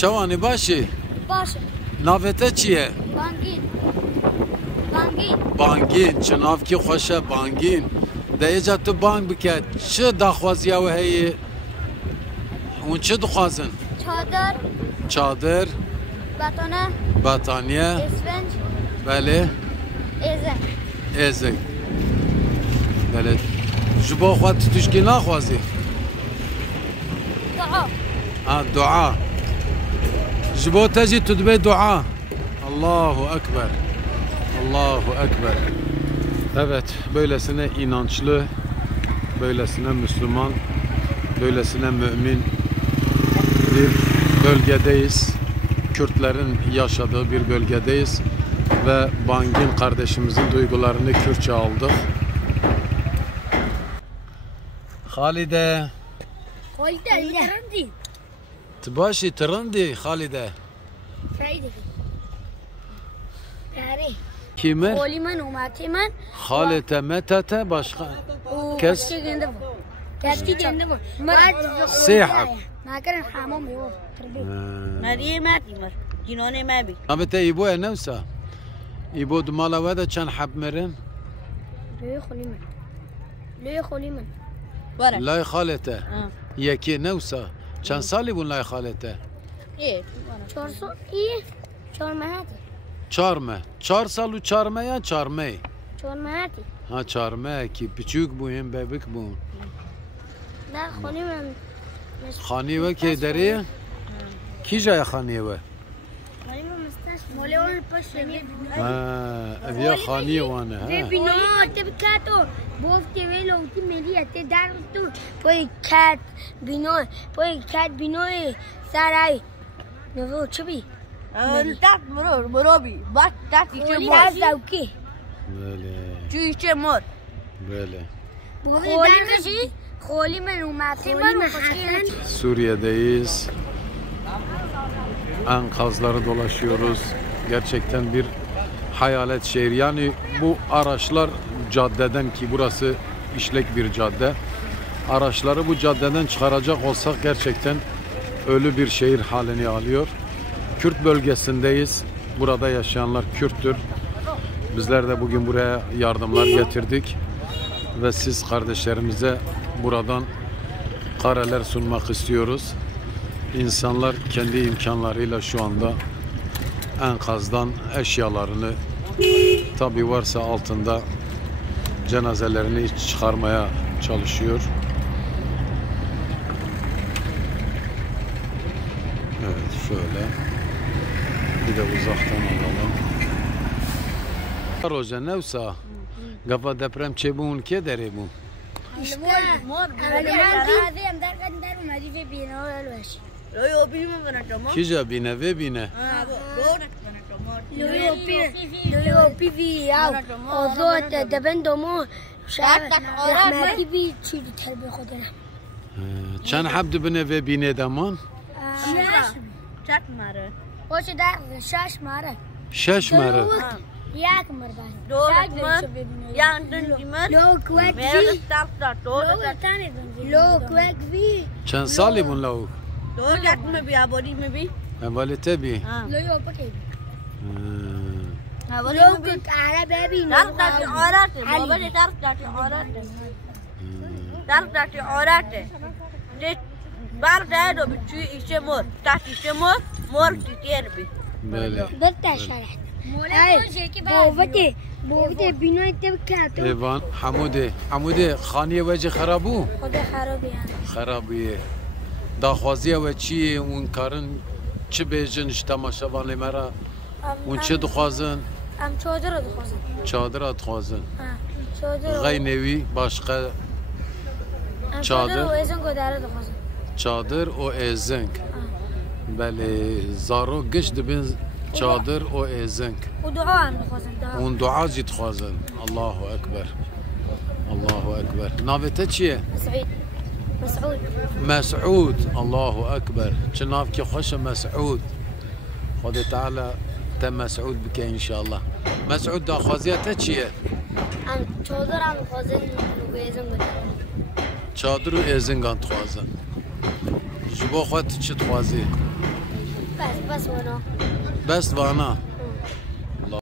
چوانی باشی؟ باشه. ناوته چیه؟ بانگین. بانگین. بانگین چه ناف کی خوشه بانگین ده جا تو بانگ بکرد چه دخوازی او هی اون چه دخوازن؟ چادر. چادر باتانه. بطانیه اسفنج. بله ازک. ازک بله جبا خواهد توشکی نخوازی دعا. دعا جبا تجي تدبي دعا Allahu Ekber Allahu Ekber. Evet, böylesine inançlı, böylesine Müslüman, böylesine mümin bir bölgedeyiz. Kürtlerin yaşadığı bir bölgedeyiz ve Bangin kardeşimizin duygularını Kürtçe aldık. Halide. Halide. Tbaşi Trandi Halide. Kimer? Oliman umatiman. Halite metete başka. Kes. Keski gende bu. Sehab. Nakerin hamam yok. Mariye Matimar. Cinone Mabi. Nabete İbo nefsa. İbo dumala veda çan habmerin. Lüye Holiman. Lüye Holiman. Lay Halite. Yeki nefsa. Çan sali bun lay Halite. İyi. Çorsu iyi. Çormahati. Çarme. Çar salu çarme ya çarme. Çormahati. Ha çarme ki küçük bu hem bebek bu. Da Holiman. Khani ve ki deri. Ki jaya khani ve. مولون البشري ابيا خاني وانا بينو تبكاتو بوفتي ويلو تملي تدارتو بوي كات بينو ساراي نو تشبي Tak morobi. Bak tak içe mor. زوكي böyle Şu içe mor. böyle خولي من ومعتي من Suriye'deyiz. Enkazları dolaşıyoruz. Gerçekten bir hayalet şehir. Yani bu araçlar caddeden ki burası işlek bir cadde. Araçları bu caddeden çıkaracak olsak gerçekten ölü bir şehir halini alıyor. Kürt bölgesindeyiz. Burada yaşayanlar Kürttür. Bizler de bugün buraya yardımlar getirdik. Ve siz kardeşlerimize buradan kareler sunmak istiyoruz. İnsanlar kendi imkanlarıyla şu anda enkazdan eşyalarını tabi varsa altında cenazelerini çıkarmaya çalışıyor. Evet şöyle bir de uzaktan alalım. Roja nevsa gafa deprem çebun ke deri bu. Yo bilmem bana tamam. Kija bine ve bine. لو بي او اوضوت دبن دومو رحمتي بي تشيل تحب خدنا Çan habd bine ve bine daman? Çak mare. وش ده شاش ماره Şeş mara. ياك مربان Doğru mu? Yandın dimar. لو كويك Mere في startta doğru. لو كويك في Çan sali bun lavuk? Doğru mı bir abodi mi bir? Evveli tebi. لو يوبكي Abodi لو mi bir? كنت على بابي Startta orate. Baba de startta orate. Startta orate. De bar da do biçü içe mor. Taş içe mor. Mor titer bir. Böyle. بدأ شرح بوفتي بينو انت بكاتو Evan Hamude. Hamude khaniye vece kharabu. خدا خرابي يعني Kharabiye. Daxwaziye ve çi un karın çi bejin tamaşavan lemera. Un çi duxwazin ام چادر رو دخوازم çadır atxwazin. چادر Gay nevi başka ام چادر. چادر رو ایزن گداره دخوازم çadır o ezenk. Beli zaro giş dibin çadır o ezenk. ودعاء هم دخوازم دعاء Un dua jitxwazin. Allahu Ekber. Allahu Ekber. Navete çiye? مسعود مسعود مسعود الله أكبر شناف كي خوش مسعود خذ تعالى تم مسعود بك إن شاء الله مسعود دا خوازية تشيه ام چادر هم دخوازم ایزن گداره çadır و ezin gan txwazin ji bo xwe tu çi txwazî بس وانا بس وانا